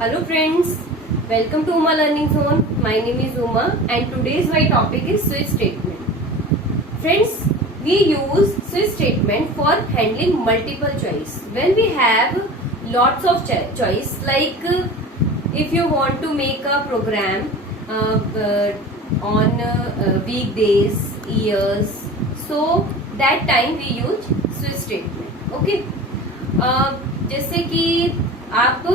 Hello friends, welcome to Uma Learning Zone. My name is Uma and today's my topic is switch statement. Friends, we use switch statement for handling multiple choice. When we have lots of choice, like if you want to make a program on weekdays, years, so that time we use switch statement. Okay. जैसे कि आप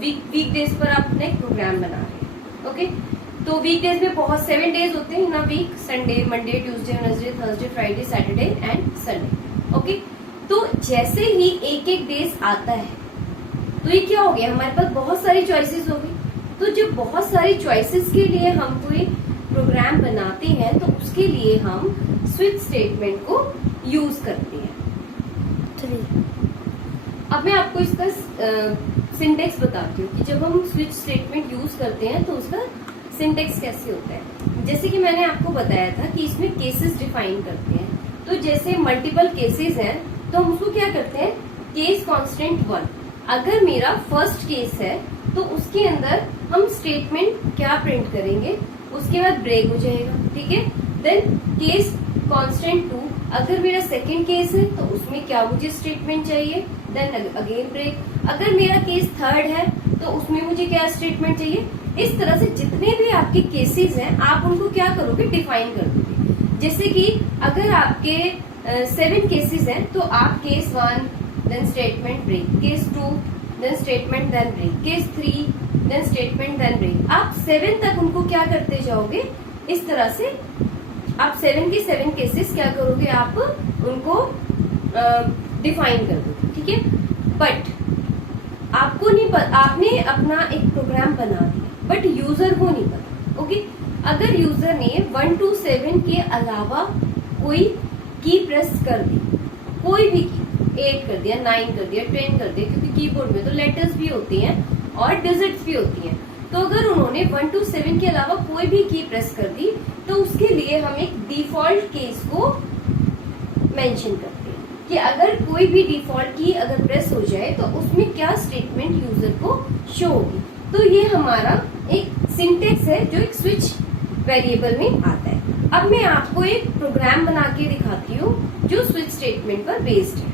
weekdays पर अपने एक programme बना रहे हैं. Okay, तो वीकडेज में बहुत 7 डेज होते हैं ना week, Sunday, Monday, Tuesday, Wednesday, Thursday, Friday, Saturday and Sunday. Okay, तो जैसे ही एक एक डेज आता है तो ये क्या हो गया, हमारे पास बहुत सारी चॉइसेस हो गई. तो जब बहुत सारी चॉइसेस के लिए हम कोई प्रोग्राम बनाते हैं तो उसके लिए हम स्विच स्टेटमेंट को यूज करते हैं. अब मैं आपको इसका सिंटेक्स बताती हूँ कि जब हम स्विच स्टेटमेंट यूज करते हैं तो उसका सिंटेक्स कैसे होता है. जैसे कि मैंने आपको बताया था कि इसमें केसेस डिफाइन करते हैं. तो जैसे मल्टीपल केसेस हैं तो हम उसको क्या करते हैं, केस कांस्टेंट 1. अगर मेरा फर्स्ट केस है तो उसके अंदर हम स्टेटमेंट क्या प्रिंट करेंगे, उसके बाद ब्रेक हो जाएगा. ठीक है. देन केस कांस्टेंट 2, अगर मेरा सेकेंड केस है तो उसमें क्या मुझे स्टेटमेंट चाहिए, देन अगेन ब्रेक. अगर मेरा केस थर्ड है तो उसमें मुझे क्या स्टेटमेंट चाहिए. इस तरह से जितने भी आपके केसेस हैं आप उनको क्या करोगे, डिफाइन कर दोगे. जैसे कि अगर आपके 7 केसेस हैं तो आप case 1 then statement break, case 2 then statement then break, case 3 then statement then break. आप 7 तक उनको क्या करते जाओगे, इस तरह से आप 7 के 7 केसेस क्या करोगे, आप उनको डिफाइन कर दोगे. ठीक है. बट आपको नहीं पता, आपने अपना एक प्रोग्राम बना दिया बट यूजर को नहीं पता. ओके, अगर यूजर ने 1 to 7 के अलावा कोई की प्रेस कर दी, कोई भी की 8 कर दिया, 9 कर दिया, 10 कर दिया, क्योंकि कीबोर्ड में तो लेटर्स भी होती हैं और डिजिट्स भी होती हैं. तो अगर उन्होंने 1 to 7 के अलावा कोई भी की प्रेस कर दी तो उसके लिए हम एक डिफॉल्ट केस को मेंशन करते हैं कि अगर कोई भी डिफॉल्ट की अगर प्रेस हो जाए तो उसमें क्या स्टेटमेंट यूजर को शो होगी. तो ये हमारा एक सिंटेक्स है जो एक स्विच वेरिएबल में आता है. अब मैं आपको एक प्रोग्राम बना के दिखाती हूँ जो स्विच स्टेटमेंट पर बेस्ड है.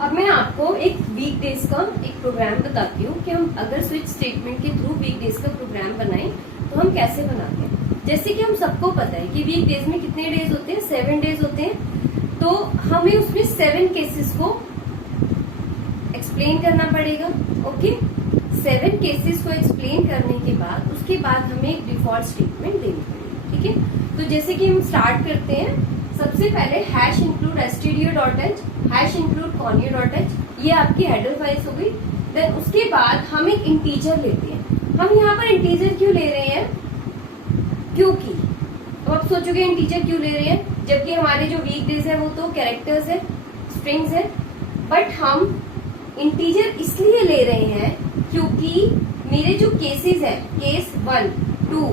अब मैं आपको एक वीकडेज का एक प्रोग्राम बताती हूँ कि हम अगर स्विच स्टेटमेंट के थ्रू वीकडेज का प्रोग्राम बनाएं तो हम कैसे बनाते हैं. जैसे कि हम सबको पता है कि वीकडेज में कितने डेज होते हैं, 7 डेज होते हैं. तो हमें उसमें 7 केसेस को एक्सप्लेन करना पड़ेगा. ओके, 7 केसेस को एक्सप्लेन करने के बाद उसके बाद हमें एक डिफॉल्ट स्टेटमेंट देनी पड़ेगी. ठीक है. तो जैसे कि हम स्टार्ट करते हैं, सबसे पहले #include stdio.h, #include conio.h, ये आपकी हेडर फाइल्स हो गई. देन उसके बाद हम एक इंटीजर लेते हैं. हम यहाँ पर इंटीजर क्यों ले रहे हैं, क्योंकि अब आप सोचोगे इंटीजर क्यों ले रहे हैं, जबकि हमारे जो वीकडेज है वो तो कैरेक्टर्स है, स्ट्रिंग्स है. बट हम इंटीजर इसलिए ले रहे हैं क्योंकि मेरे जो केसेस है, केस 1, 2,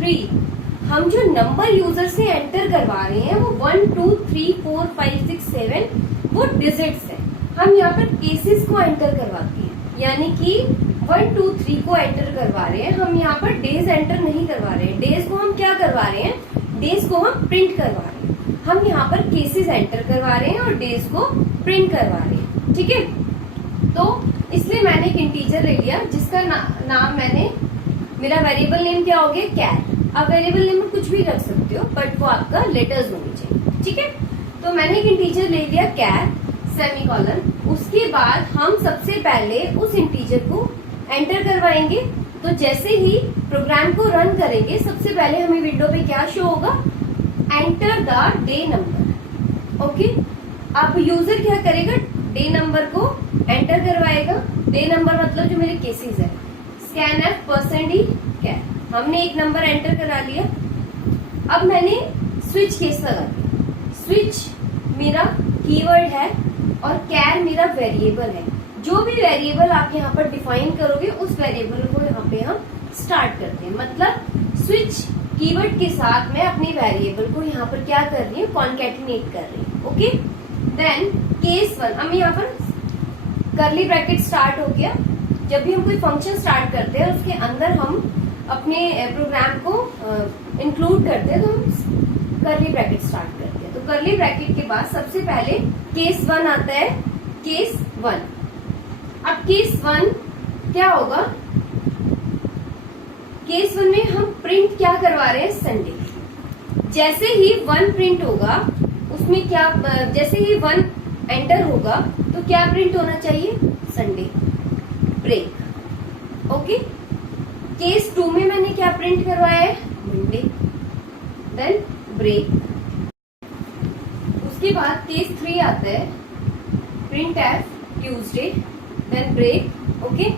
3, हम जो नंबर यूजर से एंटर करवा रहे हैं वो 1, 2, 3, 4, 5, 6, 7 वो डिजिट्स है. हम यहाँ पर केसेस को एंटर करवाते हैं, यानी कि 1, 2, 3 को एंटर करवा रहे हैं. हम यहाँ पर डेज एंटर नहीं करवा रहे हैं. डेज को हम क्या करवा रहे हैं, डेज को हम प्रिंट करवा रहे हैं. हम यहाँ पर केसेस एंटर करवा रहे हैं और डेज को प्रिंट करवा रहे हैं. ठीक है. तो इसलिए मैंने एक इंटीजर ले लिया जिसका नाम मैंने, मेरा वेरिएबल नेम क्या हो गया, कैर. आप वेरिएबल नेम में कुछ भी रख सकते हो बट वो आपका लेटर्स होनी चाहिए. ठीक है. तो मैंने एक इंटीजर ले लिया कैर, सेमीकोलन. उसके बाद हम सबसे पहले उस इंटीजर को एंटर करवाएंगे. तो जैसे ही प्रोग्राम को रन करेंगे सबसे पहले हमें विंडो पे क्या शो होगा, enter the day number. Okay, अब यूजर क्या करेगा, डे नंबर को एंटर करवाएगा. डे नंबर मतलब जो मेरे केसेस है, scanf %e कैर, हमने एक नंबर एंटर करा लिया. अब मैंने स्विच केस लगा दिया. स्विच मेरा कीवर्ड है और कैर मेरा वेरिएबल है. जो भी वेरिएबल आप यहाँ पर डिफाइन करोगे उस वेरिएबल को यहाँ पे हम स्टार्ट करते हैं. मतलब स्विच कीवर्ड के साथ मैं अपने वेरिएबल को यहाँ पर क्या कर रही हूँ, कॉन्कैटिनेट कर रही हूँ. ओके. देन केस 1, हम यहाँ पर करली ब्रैकेट स्टार्ट हो गया। जब भी हम कोई फंक्शन स्टार्ट करते हैं उसके अंदर हम अपने प्रोग्राम को इंक्लूड करते हैं तो हम करली ब्रैकेट स्टार्ट करते हैं। तो करली ब्रैकेट के बाद सबसे पहले केस 1 आता है, केस 1। अब केस 1 क्या होगा, केस 1 में हम प्रिंट क्या करवा रहे हैं, संडे। जैसे ही 1 प्रिंट होगा उसमें क्या, जैसे ही 1 एंटर होगा तो क्या प्रिंट होना चाहिए, संडे, ब्रेक। ओके। केस 2 में मैंने क्या प्रिंट करवाया है, मंडे, देन ब्रेक। उसके बाद केस 3 आता है, printf Tuesday, then break. Okay.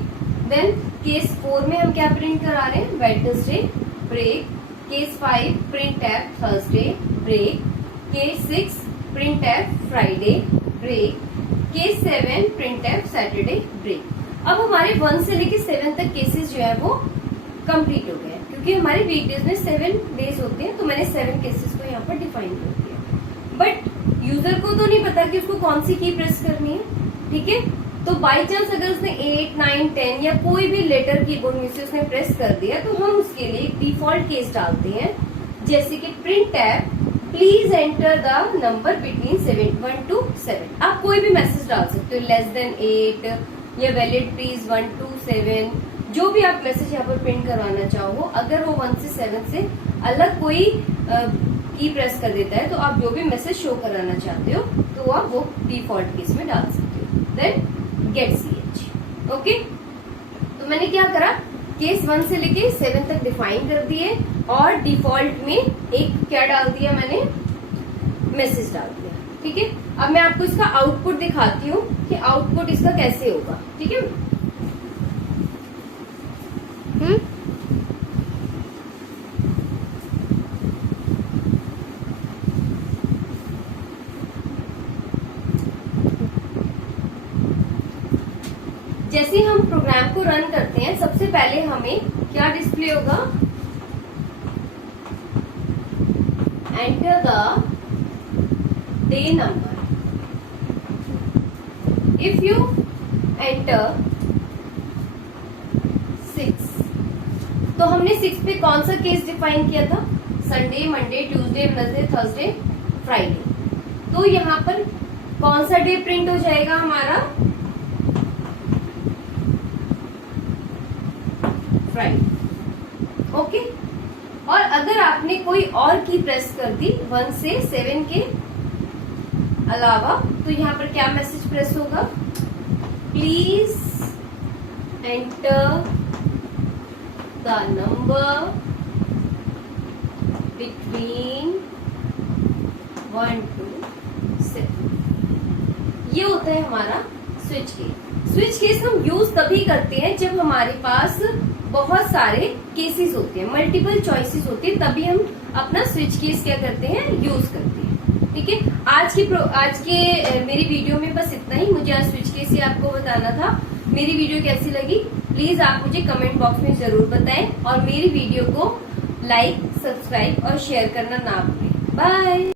Then case 4 में हम क्या प्रिंट करा रहे हैं, Wednesday, break. Case 5 printf Thursday, break. Case 6 printf Friday, break. Case 7 printf Saturday, break. अब हमारे 1 से लेके 7 तक केसेस जो है वो कंप्लीट हो गए, क्योंकि हमारे वीकडेज में 7 डेज होते हैं तो मैंने 7 केसेस को यहाँ पर डिफाइन कर दिया। बट यूजर को तो नहीं पता कि उसको कौन सी की प्रेस करनी है, ठीक है। तो बाई चांस अगर उसने 8, 9, 10 या कोई भी लेटर कीबोर्ड में से उसने प्रेस कर दिया तो हम उसके लिए डिफॉल्ट केस डालते हैं, जैसे कि print tab please enter the number between 1 to 7। आप कोई भी मैसेज डाल सकते हो, लेस देन 8 या वैलिड प्लीज 1 to 7, जो भी आप मैसेज यहाँ पर प्रिंट करवाना चाहो। अगर वो 1 से 7 से अलग कोई की प्रेस कर देता है तो आप जो भी मैसेज शो कराना चाहते हो तो आप वो डिफॉल्ट केस में डाल सकते हो, देन गेट ch। ओके। तो मैंने क्या करा, केस 1 से लेके 7 तक डिफाइन कर दिए और डिफॉल्ट में एक क्या डाल दिया, मैंने मैसेज डाल दिया, ठीक है। अब मैं आपको इसका आउटपुट दिखाती हूँ कि आउटपुट इसका कैसे होगा, ठीक है। जैसे हम प्रोग्राम को रन करते हैं सबसे पहले हमें क्या डिस्प्ले होगा, enter the day number. If you enter 6, तो हमने 6 पे कौन सा केस डिफाइन किया था, Sunday, Monday, Tuesday, Wednesday, Thursday, Friday. तो यहाँ पर कौन सा डे प्रिंट हो जाएगा हमारा, फ्राइडे। ओके। और अगर आपने कोई और की प्रेस कर दी 1 से 7 के अलावा तो यहाँ पर क्या मैसेज प्रेस होगा, please enter the number between 1 to 7। ये होता है हमारा स्विच केस। स्विच केस हम यूज तभी करते हैं जब हमारे पास बहुत सारे केसेस होते हैं, मल्टीपल चॉइसेस होती है, तभी हम अपना स्विच केस क्या करते हैं, यूज करते हैं, ठीक है। आज के मेरी वीडियो में बस इतना ही। मुझे आज स्विच केस ही आपको बताना था। मेरी वीडियो कैसी लगी प्लीज आप मुझे कमेंट बॉक्स में जरूर बताएं और मेरी वीडियो को लाइक, सब्सक्राइब और शेयर करना ना भूलें। बाय।